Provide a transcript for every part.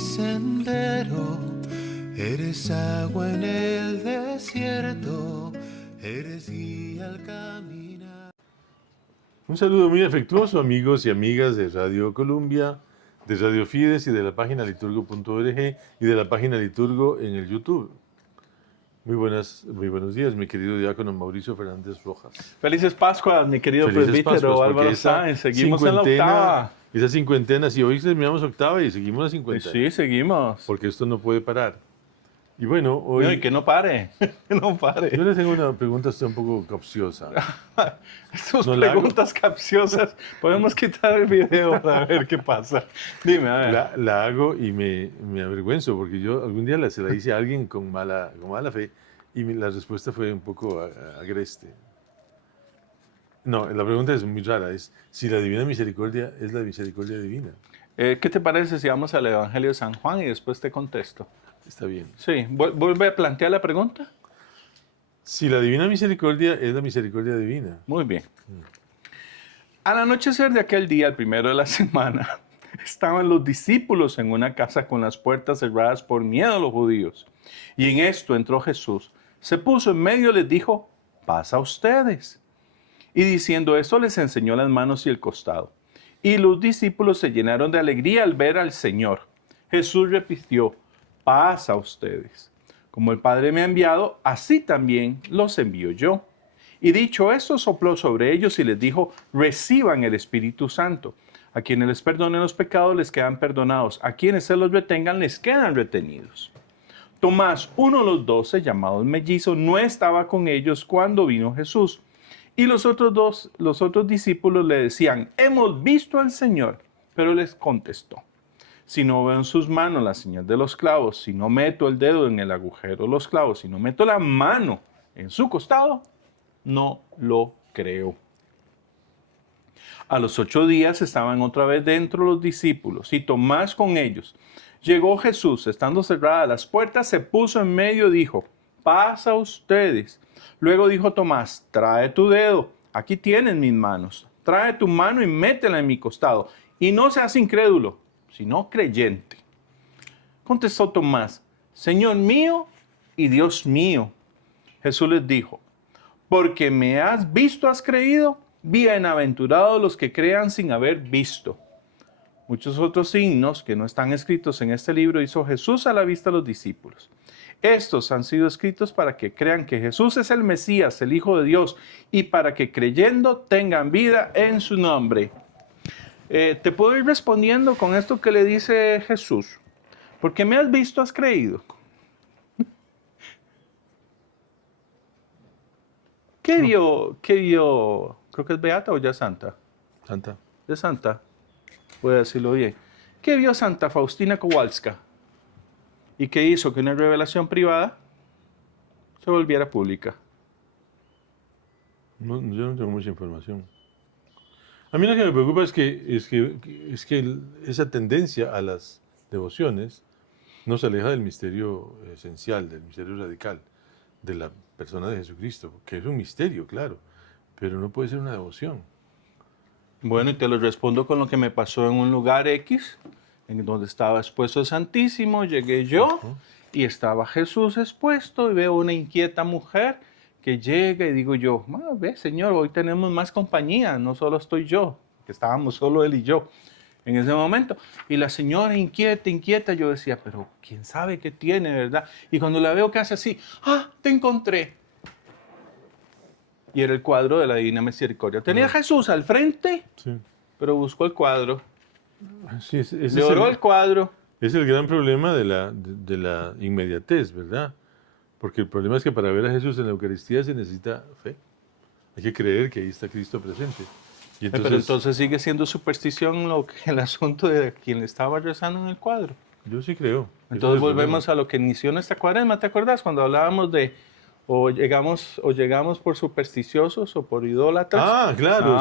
sendero, eres agua en el desierto, eres guía al caminar. Un saludo muy afectuoso, amigos y amigas de Radio Columbia, de Radio Fides y de la página liturgo.org y de la página Liturgo en el YouTube. Muy buenos días, mi querido diácono Mauricio Fernández Rojas. Felices Pascuas, mi querido Felices presbítero Pascuas, porque Álvaro esa Sáenz. Seguimos en la octava. Esa cincuentena, si hoy terminamos octava y seguimos la cincuentena. Sí, seguimos. Porque esto no puede parar. Y bueno, hoy... No, y que no pare, que no pare. Yo les tengo una pregunta un poco capciosa. Sus ¿No preguntas capciosas. Podemos quitar el video para ver qué pasa. Dime, a ver. La hago y me avergüenzo, porque yo algún día se la hice a alguien con mala fe y la respuesta fue un poco agreste. No, la pregunta es muy rara, es si la Divina Misericordia es la misericordia divina. ¿Qué te parece si vamos al Evangelio de San Juan y después te contesto? Está bien. Sí, ¿vuelve a plantear la pregunta? Si la Divina Misericordia es la misericordia divina. Muy bien. Al anochecer de aquel día, el primero de la semana, estaban los discípulos en una casa con las puertas cerradas por miedo a los judíos. Y en esto entró Jesús, se puso en medio y les dijo, paz a ustedes. Y diciendo esto les enseñó las manos y el costado. Y los discípulos se llenaron de alegría al ver al Señor. Jesús repitió, paz a ustedes. Como el Padre me ha enviado, así también los envío yo. Y dicho esto, sopló sobre ellos y les dijo, reciban el Espíritu Santo. A quienes les perdonen los pecados les quedan perdonados. A quienes se los retengan les quedan retenidos. Tomás, uno de los 12, llamado el mellizo, no estaba con ellos cuando vino Jesús. Y los otros discípulos le decían, hemos visto al Señor. Pero les contestó, si no veo en sus manos la señal de los clavos, si no meto el dedo en el agujero de los clavos, si no meto la mano en su costado, no lo creo. A los 8 días estaban otra vez dentro los discípulos y Tomás con ellos. Llegó Jesús, estando cerradas las puertas, se puso en medio y dijo, paz a ustedes. Luego dijo Tomás, trae tu dedo, aquí tienes mis manos. Trae tu mano y métela en mi costado. Y no seas incrédulo, sino creyente. Contestó Tomás, Señor mío y Dios mío. Jesús les dijo, porque me has visto, has creído. Bienaventurados los que crean sin haber visto. Muchos otros signos que no están escritos en este libro hizo Jesús a la vista de los discípulos. Estos han sido escritos para que crean que Jesús es el Mesías, el Hijo de Dios, y para que creyendo tengan vida en su nombre. Te puedo ir respondiendo con esto que le dice Jesús. Porque me has visto, has creído. ¿Qué vio? Creo que es Beata o ya Santa. Santa. De Santa. Voy a decirlo bien. ¿Qué vio Santa Faustina Kowalska? ¿Y qué hizo? Que una revelación privada se volviera pública. No, yo no tengo mucha información. A mí lo que me preocupa es que esa tendencia a las devociones nos aleja del misterio esencial, del misterio radical, de la persona de Jesucristo, que es un misterio, claro, pero no puede ser una devoción. Bueno, y te lo respondo con lo que me pasó en un lugar X, en donde estaba expuesto el Santísimo, llegué yo y estaba Jesús expuesto y veo una inquieta mujer que llega y digo yo, ve Señor, hoy tenemos más compañía, no solo estoy yo, que estábamos solo él y yo en ese momento. Y la señora inquieta, yo decía, pero quién sabe qué tiene, ¿verdad? Y cuando la veo que hace así, te encontré. Y era el cuadro de la Divina Misericordia. Tenía Jesús al frente, Sí. pero buscó el cuadro. Sí, ese Le oró el cuadro. es el gran problema de la inmediatez, ¿verdad? Porque el problema es que para ver a Jesús en la Eucaristía se necesita fe. Hay que creer que ahí está Cristo presente. Y Pero entonces sigue siendo superstición el asunto de quien le estaba rezando en el cuadro. yo sí creo. Entonces volvemos a lo que inició nuestra cuaresma. ¿Te acuerdas cuando hablábamos de o llegamos por supersticiosos o por idólatras? Claro,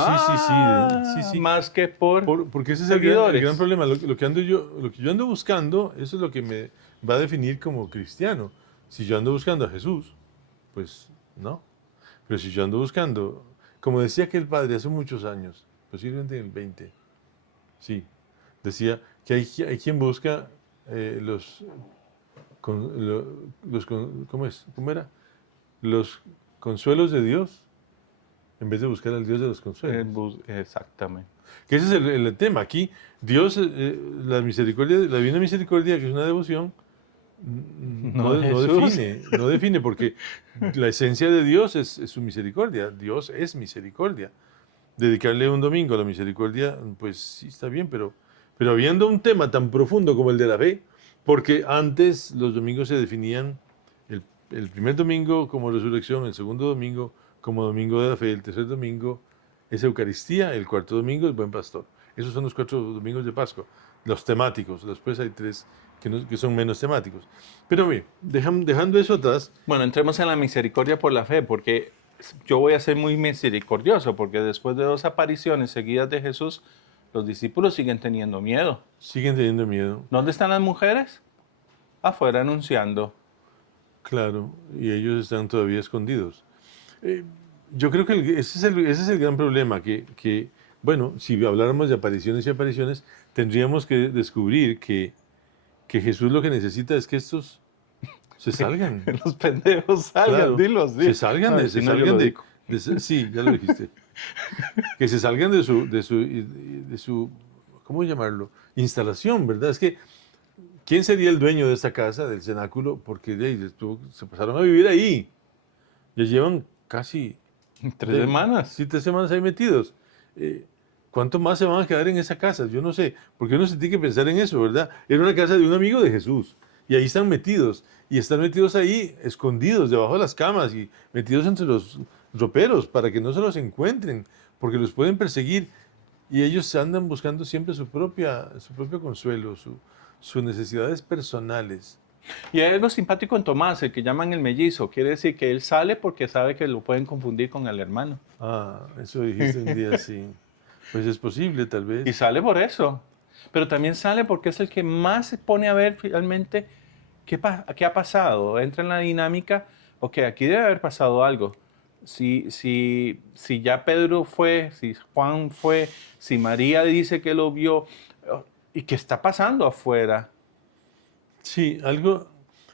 sí. Más que porque ese es el gran problema. Lo que yo ando buscando, eso es lo que me va a definir como cristiano. Si yo ando buscando a Jesús, pues no. Pero si yo ando buscando, como decía aquel padre hace muchos años, posiblemente en el 20, sí, decía que hay quien busca ¿cómo es? ¿Cómo era? Los consuelos de Dios en vez de buscar al Dios de los consuelos. Exactamente. Que ese es el tema. Aquí, Dios, la misericordia, la divina misericordia, que es una devoción, no define, porque la esencia de Dios es su misericordia. Dios es misericordia. Dedicarle un domingo a la misericordia, pues sí está bien, pero habiendo un tema tan profundo como el de la fe, porque antes los domingos se definían el primer domingo como resurrección, el segundo domingo como domingo de la fe, el tercer domingo es Eucaristía, el cuarto domingo es Buen Pastor. Esos son los 4 domingos de Pascua, los temáticos. Después hay 3 que son menos temáticos. Pero bien, dejando eso atrás. Bueno, entremos en la misericordia por la fe, porque yo voy a ser muy misericordioso, porque después de 2 apariciones seguidas de Jesús, los discípulos siguen teniendo miedo. Siguen teniendo miedo. ¿Dónde están las mujeres? Afuera anunciando. Claro, y ellos están todavía escondidos. Yo creo que ese es el gran problema, que, bueno, si habláramos de apariciones y apariciones, tendríamos que descubrir que Jesús lo que necesita es que estos se salgan. Los pendejos salgan, Claro, dilo así. se salgan de, se Si no, yo salgan lo de, digo. sí, ya lo dijiste. Que se salgan de su, ¿cómo llamarlo? Instalación, ¿verdad? Es que, ¿quién sería el dueño de esta casa, del cenáculo? Porque se pasaron a vivir ahí. Ya llevan casi 3 semanas. Sí, 3 semanas ahí metidos. ¿Cuánto más se van a quedar en esa casa? Yo no sé, porque uno se tiene que pensar en eso, ¿verdad? Era una casa de un amigo de Jesús, y ahí están metidos, y están metidos ahí, escondidos, debajo de las camas, y metidos entre los roperos, para que no se los encuentren, porque los pueden perseguir, y ellos andan buscando siempre su propio consuelo, sus necesidades personales. Y hay algo simpático en Tomás, el que llaman el mellizo. Quiere decir que él sale porque sabe que lo pueden confundir con el hermano. Ah, eso dijiste un día, sí. Pues es posible, tal vez. Y sale por eso. Pero también sale porque es el que más se pone a ver finalmente qué ha pasado. Entra en la dinámica, ok, aquí debe haber pasado algo. Si ya Pedro fue, si Juan fue, si María dice que lo vio, ¿y qué está pasando afuera? Sí, algo,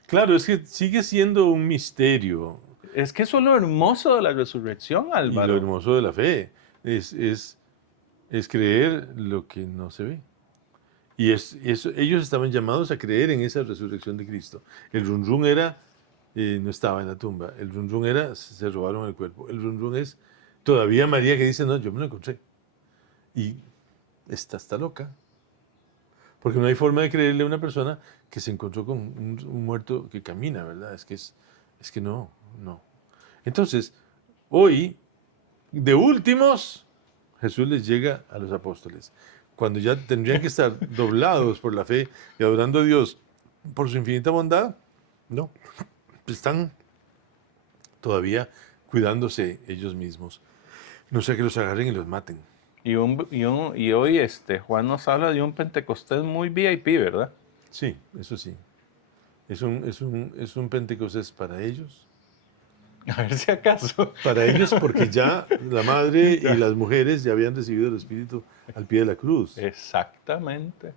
claro, es que sigue siendo un misterio. Es que eso es lo hermoso de la resurrección, Y Álvaro. lo hermoso de la fe es creer lo que no se ve. Y ellos estaban llamados a creer en esa resurrección de Cristo. El run run era, no estaba en la tumba. El run run era, se robaron el cuerpo. El run run es todavía María que dice, no, yo me lo encontré. Y está loca. Porque no hay forma de creerle a una persona que se encontró con un muerto que camina, ¿verdad? Es que no. Entonces, hoy, de últimos, Jesús les llega a los apóstoles. Cuando ya tendrían que estar doblados por la fe y adorando a Dios por su infinita bondad, no. Están todavía cuidándose ellos mismos. No sea que los agarren y los maten. Y hoy Juan nos habla de un Pentecostés muy VIP, ¿verdad? Sí, eso sí. Es un Pentecostés para ellos. A ver si acaso. Para ellos porque ya la madre y las mujeres ya habían recibido el Espíritu al pie de la cruz. Exactamente.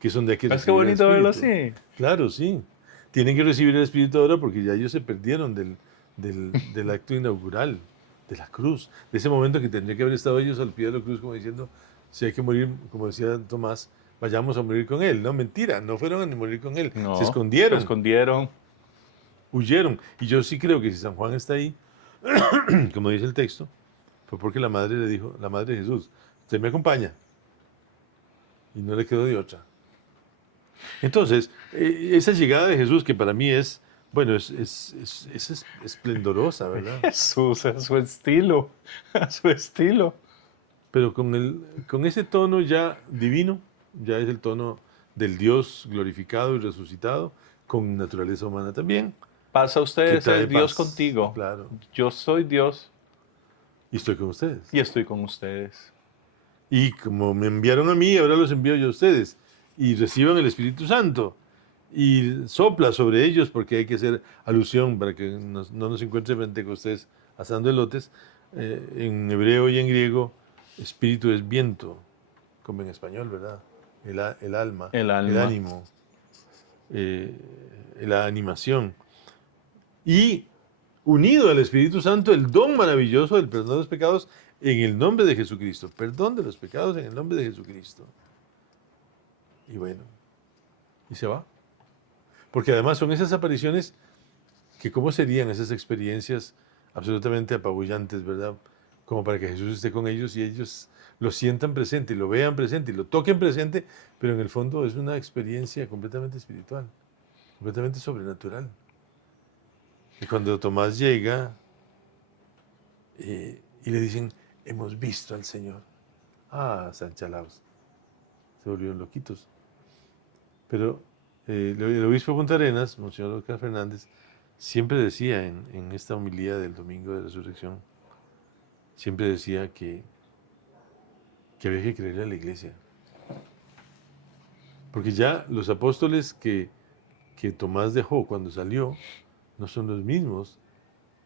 Que son de aquí. Es que bonito verlo así. Claro, sí. Tienen que recibir el Espíritu ahora porque ya ellos se perdieron del acto inaugural, de la cruz. De ese momento que tendría que haber estado ellos al pie de la cruz como diciendo, si hay que morir, como decía Tomás, vayamos a morir con él. No, mentira, no fueron a morir con él. No, se escondieron. Se escondieron. Huyeron. Y yo sí creo que si San Juan está ahí, como dice el texto, fue porque la madre le dijo, la madre de Jesús, usted me acompaña. Y no le quedó de otra. Entonces, esa llegada de Jesús, que para mí es, bueno, es esplendorosa, ¿verdad? Jesús, a su estilo. A su estilo. Pero con ese tono ya divino, ya es el tono del Dios glorificado y resucitado, con naturaleza humana también. Pasa usted que a ser trae Dios paz, contigo. Claro. Yo soy Dios Y estoy con ustedes. y estoy con ustedes. Y como me enviaron a mí, ahora los envío yo a ustedes. Y reciban el Espíritu Santo. Y sopla sobre ellos, porque hay que hacer alusión para que no nos encuentre Pentecostés asando elotes. En hebreo y en griego, espíritu es viento, como en español, ¿verdad? El alma, El alma. el ánimo. la animación. Y unido al Espíritu Santo, el don maravilloso del perdón de los pecados en el nombre de Jesucristo. Perdón de los pecados en el nombre de Jesucristo. Y bueno, y se va. Porque además son esas apariciones que cómo serían esas experiencias absolutamente apabullantes, ¿verdad? Como para que Jesús esté con ellos y ellos lo sientan presente, y lo vean presente, y lo toquen presente, pero en el fondo es una experiencia completamente espiritual, completamente sobrenatural. Y cuando Tomás llega y le dicen, hemos visto al Señor. Ah, sanchalaos. Se volvieron loquitos. Pero el obispo de Punta Arenas, Monseñor Oscar Fernández, siempre decía en esta homilía del Domingo de Resurrección, siempre decía que había que creerle a la iglesia. Porque ya los apóstoles que Tomás dejó cuando salió, no son los mismos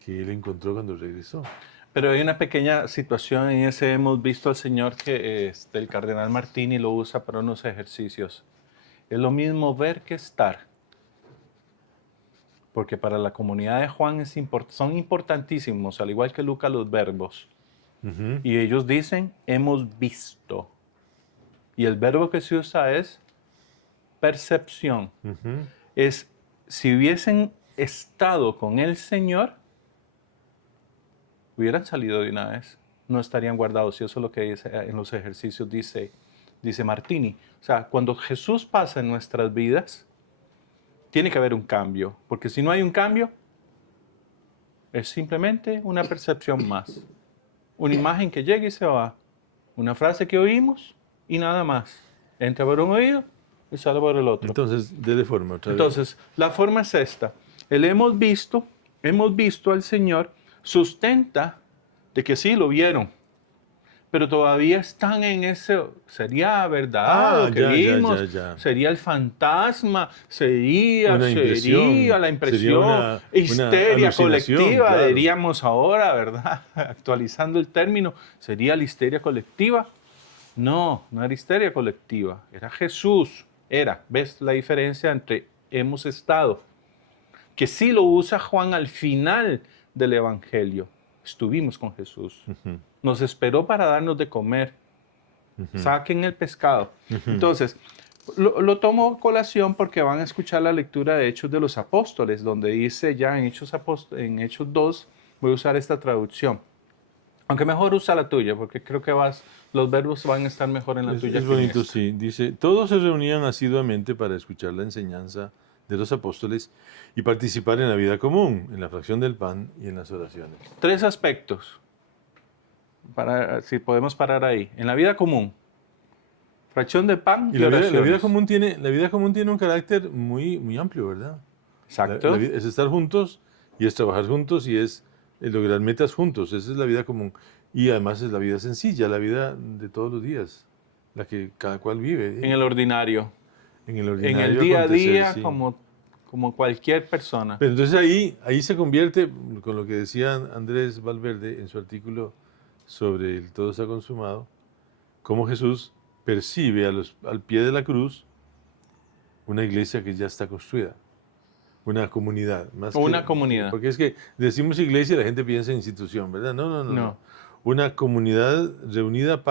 que él encontró cuando regresó. Pero hay una pequeña situación en ese hemos visto al Señor que el cardenal Martini lo usa para unos ejercicios. Es lo mismo ver que estar. Porque para la comunidad de Juan son importantísimos, al igual que Lucas, los verbos. Uh-huh. Y ellos dicen, hemos visto. Y el verbo que se usa es percepción. Uh-huh. Es, si hubiesen estado con el Señor, hubieran salido de una vez, no estarían guardados. Y eso es lo que dice, en los ejercicios dice Martini. O sea, cuando Jesús pasa en nuestras vidas, tiene que haber un cambio. Porque si no hay un cambio, es simplemente una percepción más. Una imagen que llega y se va. Una frase que oímos y nada más. Entra por un oído y sale por el otro. Entonces, dele forma otra vez. Entonces, la forma es esta. El hemos visto al Señor, sustenta de que sí lo vieron, pero todavía están en ese, sería verdad lo que vimos, ya. sería el fantasma, sería Una la impresión, una histeria alucinación, colectiva, claro. diríamos ahora, ¿verdad? Actualizando el término, ¿sería la histeria colectiva? No, no era histeria colectiva, era Jesús, ¿ves la diferencia entre hemos estado? Que sí lo usa Juan al final del Evangelio. Estuvimos con Jesús. Uh-huh. Nos esperó para darnos de comer. Uh-huh. Saquen el pescado. Uh-huh. Entonces, lo tomo a colación porque van a escuchar la lectura de Hechos de los Apóstoles, donde dice ya en Hechos 2, voy a usar esta traducción. Aunque mejor usa la tuya, porque creo que los verbos van a estar mejor en la tuya. Es bonito, sí. Dice, todos se reunían asiduamente para escuchar la enseñanza de los apóstoles y participar en la vida común, en la fracción del pan y en las oraciones. 3 aspectos, si podemos parar ahí. En la vida común, fracción del pan y oraciones. La vida común tiene un carácter muy, muy amplio, ¿verdad? Exacto. Es estar juntos y es trabajar juntos y es lograr metas juntos. Esa es la vida común. Y además es la vida sencilla, la vida de todos los días, la que cada cual vive. En el ordinario. En el día a día, sí. como cualquier persona. Pero entonces ahí se convierte, con lo que decía Andrés Valverde en su artículo sobre el todo está consumado, cómo Jesús percibe al pie de la cruz una iglesia que ya está construida, una comunidad. Comunidad. Porque es que decimos iglesia y la gente piensa en institución, ¿verdad? No. Una comunidad reunida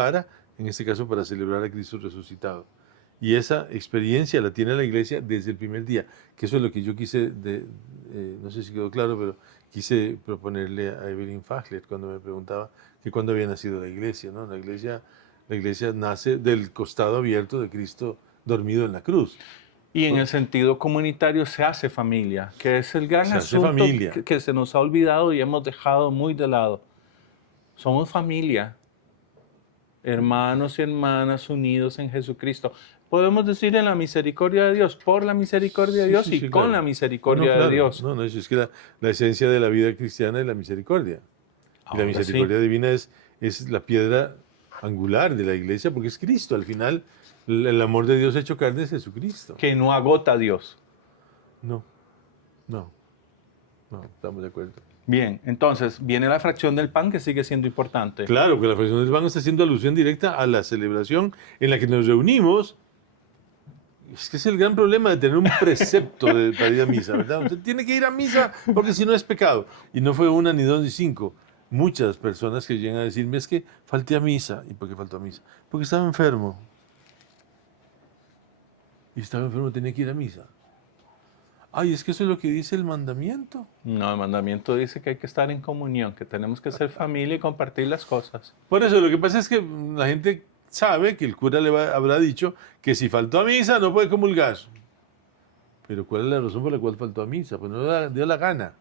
en este caso, para celebrar a Cristo resucitado. Y esa experiencia la tiene la iglesia desde el primer día, que eso es lo que yo quise, no sé si quedó claro, pero quise proponerle a Evelyn Fagler cuando me preguntaba que cuándo había nacido la iglesia, ¿no? La iglesia nace del costado abierto de Cristo dormido en la cruz. Y en el sentido comunitario se hace familia, que es el gran asunto que se nos ha olvidado y hemos dejado muy de lado. Somos familia, hermanos y hermanas unidos en Jesucristo. Podemos decir en la misericordia de Dios, por la misericordia de Dios sí, con claro. la misericordia de Dios. No, es que la esencia de la vida cristiana es la misericordia. Y la misericordia divina es la piedra angular de la iglesia, porque es Cristo. Al final, el amor de Dios hecho carne es Jesucristo. Que no agota a Dios. No, estamos de acuerdo. Bien, entonces viene la fracción del pan que sigue siendo importante. Claro, que la fracción del pan está haciendo alusión directa a la celebración en la que nos reunimos Es que es el gran problema de tener un precepto para ir a misa, ¿verdad? Usted tiene que ir a misa porque si no es pecado. Y no fue una, ni dos, ni cinco. Muchas personas que llegan a decirme, es que falté a misa. ¿Y por qué faltó a misa? Porque estaba enfermo. Y estaba enfermo, tenía que ir a misa. Ay, es que eso es lo que dice el mandamiento. No, el mandamiento dice que hay que estar en comunión, que tenemos que ser familia y compartir las cosas. Por eso, lo que pasa es que la gente sabe que el cura habrá dicho que si faltó a misa no puede comulgar. Pero ¿cuál es la razón por la cual faltó a misa? Pues no le dio la gana.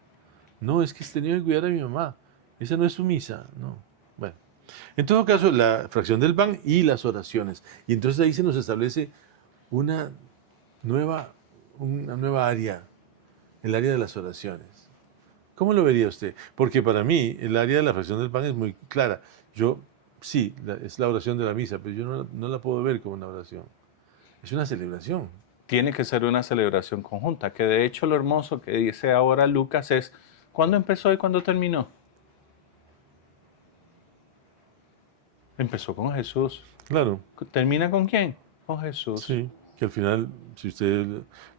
No, es que tenía que cuidar a mi mamá. Esa no es su misa, no. Bueno, en todo caso, la fracción del pan y las oraciones. Y entonces ahí se nos establece una nueva área, el área de las oraciones. ¿Cómo lo vería usted? Porque para mí el área de la fracción del pan es muy clara. Yo, sí, es la oración de la misa, pero yo no la puedo ver como una oración. Es una celebración. Tiene que ser una celebración conjunta, que de hecho lo hermoso que dice ahora Lucas es, ¿cuándo empezó y cuándo terminó? Empezó con Jesús. Claro. ¿Termina con quién? Con Jesús. Sí, que al final, si usted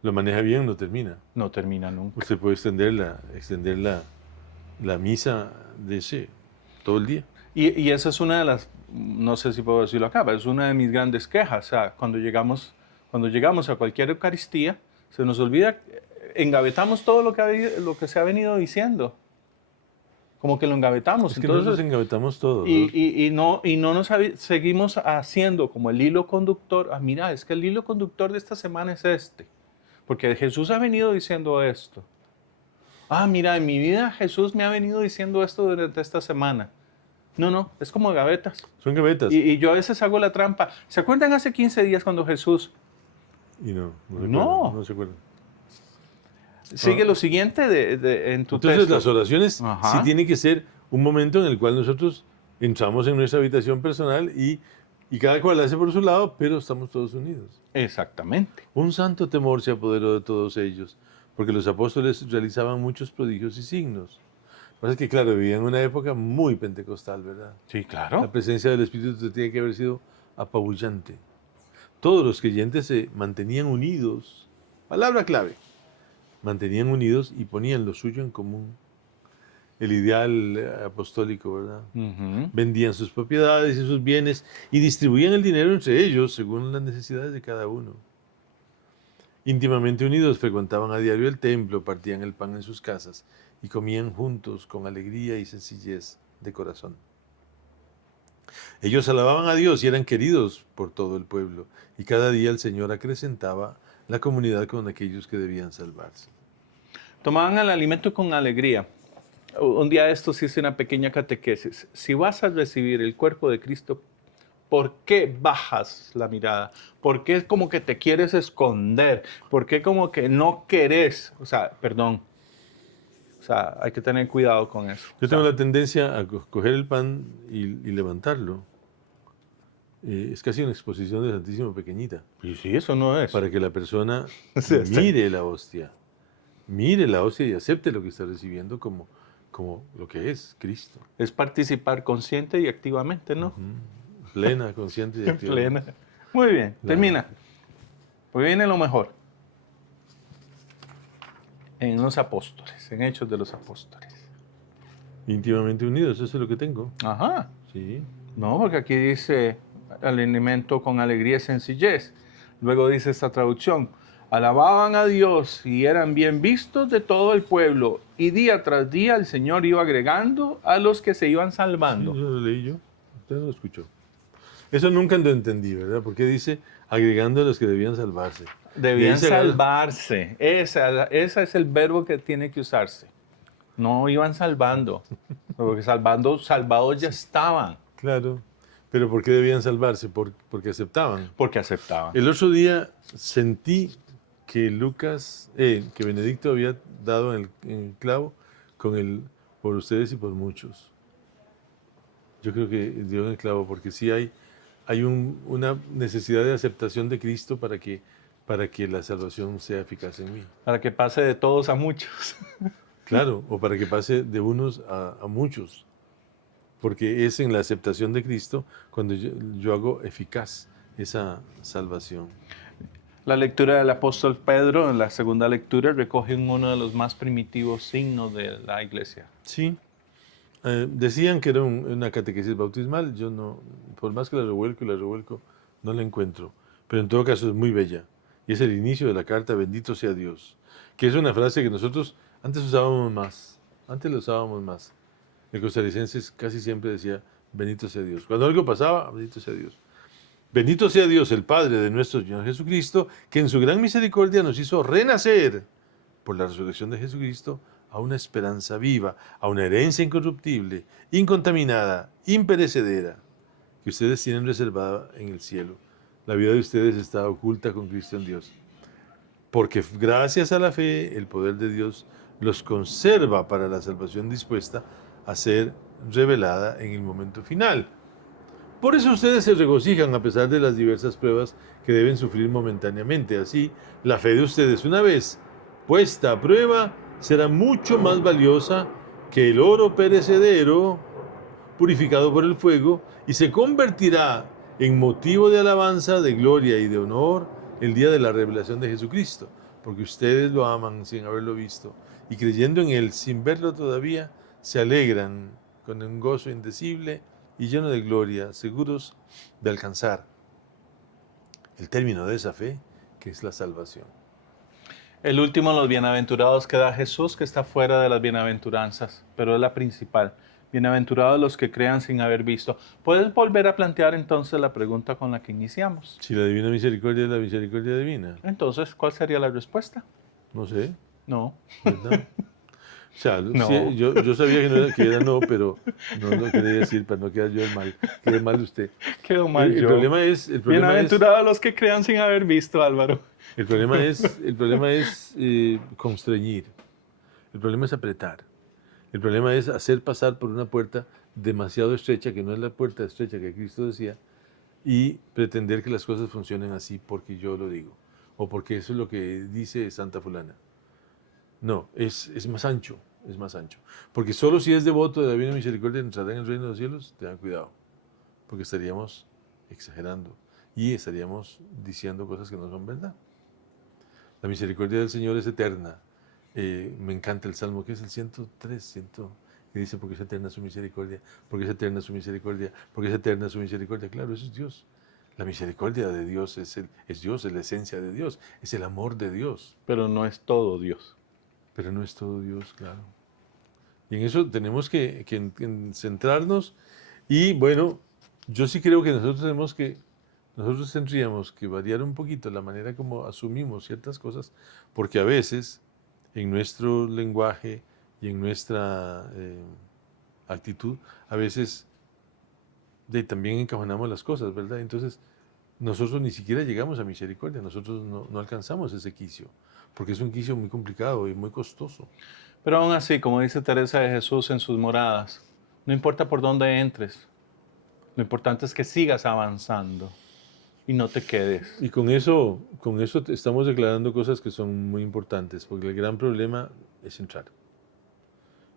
lo maneja bien, no termina. No termina nunca. Usted puede extender la misa de ese todo el día. Y esa es una de las, no sé si puedo decirlo acá, pero es una de mis grandes quejas. O sea, cuando llegamos a cualquier Eucaristía, se nos olvida, engavetamos todo lo que se ha venido diciendo. Como que lo engavetamos. Es que entonces, nosotros engavetamos todo. y no nos seguimos haciendo como el hilo conductor. Ah, mira, es que el hilo conductor de esta semana es este. Porque Jesús ha venido diciendo esto. Ah, mira, en mi vida Jesús me ha venido diciendo esto durante esta semana. No, es como gavetas. Son gavetas. Y yo a veces hago la trampa. ¿Se acuerdan hace 15 días cuando Jesús Y no No. se acuerdan. sigue lo siguiente en tu Entonces texto? las oraciones Ajá. sí tienen que ser un momento en el cual nosotros entramos en nuestra habitación personal y cada cual hace por su lado, pero estamos todos unidos. Exactamente. Un santo temor se apoderó de todos ellos, porque los apóstoles realizaban muchos prodigios y signos. Lo que pasa es que, claro, vivían en una época muy pentecostal, ¿verdad? Sí, La claro. presencia del Espíritu tiene que haber sido apabullante. Todos los creyentes se mantenían unidos. Palabra clave. Mantenían unidos y ponían lo suyo en común. El ideal apostólico, ¿verdad? Ujú. Vendían sus propiedades y sus bienes y distribuían el dinero entre ellos según las necesidades de cada uno. Íntimamente unidos frecuentaban a diario el templo, partían el pan en sus casas y comían juntos con alegría y sencillez de corazón. Ellos alababan a Dios y eran queridos por todo el pueblo, y cada día el Señor acrecentaba la comunidad con aquellos que debían salvarse. Tomaban el alimento con alegría. Un día de estos hice una pequeña catequesis. Si vas a recibir el cuerpo de Cristo, ¿por qué bajas la mirada? ¿Por qué como que te quieres esconder? ¿Por qué como que no querés? O sea, perdón. O sea, hay que tener cuidado con eso. Yo tengo la tendencia a coger el pan y levantarlo. Es casi una exposición del Santísimo pequeñita, Y sí, eso no es. para que la persona Sí, sí. mire la hostia y acepte lo que está recibiendo como lo que es Cristo. Es participar consciente y activamente, ¿no? Plena, consciente y En activa. plena. Muy bien, termina. Pues viene lo mejor. En los apóstoles, en Hechos de los Apóstoles. Íntimamente unidos, eso es lo que tengo. Ajá. Sí. No, porque aquí dice alimento con alegría y sencillez. Luego dice esta traducción, alababan a Dios y eran bien vistos de todo el pueblo. Y día tras día el Señor iba agregando a los que se iban salvando. Sí, eso lo leí yo. Usted no lo escuchó. Eso nunca lo entendí, ¿verdad? Porque dice agregando a los que debían salvarse. Debían Y ahí se agarra- salvarse. Ese es el verbo que tiene que usarse. No iban salvando. Porque salvados ya estaban. Claro. Pero ¿por qué debían salvarse? Porque aceptaban. Porque aceptaban. El otro día sentí que que Benedicto había dado en el clavo con el por ustedes y por muchos. Yo creo que dio en el clavo porque sí hay una necesidad de aceptación de Cristo para que la salvación sea eficaz en mí. Para que pase de todos a muchos. Claro, o para que pase de unos a muchos. Porque es en la aceptación de Cristo cuando yo hago eficaz esa salvación. La lectura del apóstol Pedro, en la segunda lectura, recoge uno de los más primitivos signos de la iglesia. Sí. Decían que era una catequesis bautismal. Yo no, por más que la revuelco, no la encuentro. Pero en todo caso es muy bella. Y es el inicio de la carta Bendito sea Dios. Que es una frase que nosotros antes usábamos más. Antes la usábamos más. El costarricense casi siempre decía Bendito sea Dios. Cuando algo pasaba, bendito sea Dios. Bendito sea Dios, el Padre de nuestro Señor Jesucristo, que en su gran misericordia nos hizo renacer por la resurrección de Jesucristo a una esperanza viva, a una herencia incorruptible, incontaminada, imperecedera, que ustedes tienen reservada en el cielo. La vida de ustedes está oculta con Cristo en Dios. Porque gracias a la fe, el poder de Dios los conserva para la salvación dispuesta a ser revelada en el momento final. Por eso ustedes se regocijan a pesar de las diversas pruebas que deben sufrir momentáneamente. Así, la fe de ustedes, una vez puesta a prueba, será mucho más valiosa que el oro perecedero purificado por el fuego y se convertirá en motivo de alabanza, de gloria y de honor el día de la revelación de Jesucristo, porque ustedes lo aman sin haberlo visto y creyendo en Él sin verlo todavía, se alegran con un gozo indecible y lleno de gloria, seguros de alcanzar el término de esa fe, que es la salvación. El último de los bienaventurados que da Jesús, que está fuera de las bienaventuranzas, pero es la principal. Bienaventurados los que crean sin haber visto. ¿Puedes volver a plantear entonces la pregunta con la que iniciamos? Si la divina misericordia es la misericordia divina. Entonces, ¿cuál sería la respuesta? No sé, No. ¿verdad? O sea, No. sí, yo sabía que era no, pero no lo quería decir para no quedar yo mal. Quedé mal usted. Quedó mal El yo. problema es Bienaventurados los que crean sin haber visto, Álvaro. el problema es constreñir. El problema es apretar. El problema es hacer pasar por una puerta demasiado estrecha, que no es la puerta estrecha que Cristo decía, y pretender que las cosas funcionen así porque yo lo digo, o porque eso es lo que dice Santa Fulana. No, es más ancho, es más ancho. Porque solo si es devoto de la Divina Misericordia entrará en el reino de los cielos, tengan cuidado, porque estaríamos exagerando y estaríamos diciendo cosas que no son verdad. La misericordia del Señor es eterna. Me encanta el Salmo, que es el 103, que dice, porque es eterna su misericordia, porque es eterna su misericordia, porque es eterna su misericordia. Claro, eso es Dios. La misericordia de Dios es Dios, es la esencia de Dios, es el amor de Dios. Pero no es todo Dios. Pero no es todo Dios, claro. Y en eso tenemos que centrarnos. Y bueno, yo sí creo que nosotros tendríamos que variar un poquito la manera como asumimos ciertas cosas, porque a veces en nuestro lenguaje y en nuestra actitud, a veces también encajonamos las cosas, ¿verdad? Entonces, nosotros ni siquiera llegamos a misericordia, nosotros no alcanzamos ese quicio, porque es un quicio muy complicado y muy costoso. Pero aún así, como dice Teresa de Jesús en sus moradas, no importa por dónde entres, lo importante es que sigas avanzando y no te quedes. Y con eso estamos declarando cosas que son muy importantes, porque el gran problema es entrar.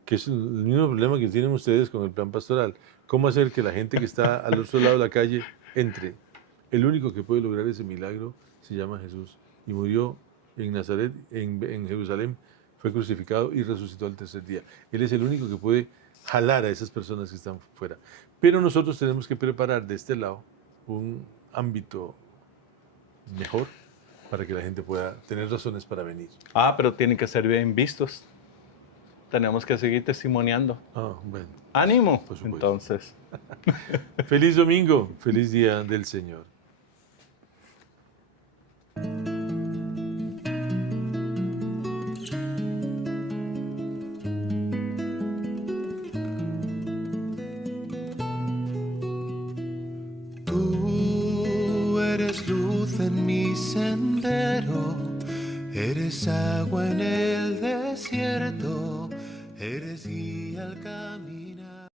Que es el mismo problema que tienen ustedes con el plan pastoral. ¿Cómo hacer que la gente que está al otro lado de la calle entre? El único que puede lograr ese milagro se llama Jesús. Y murió en Nazaret, en Jerusalén, fue crucificado y resucitó al tercer día. Él es el único que puede jalar a esas personas que están fuera. Pero nosotros tenemos que preparar de este lado un ámbito mejor para que la gente pueda tener razones para venir. Pero tienen que ser bien vistos. Tenemos que seguir testimoniando. Bueno. ¡Ánimo! Por supuesto. Entonces. Feliz domingo, feliz día del Señor. Tú eres luz en mi sendero, eres agua en el desierto, eres guía al camino.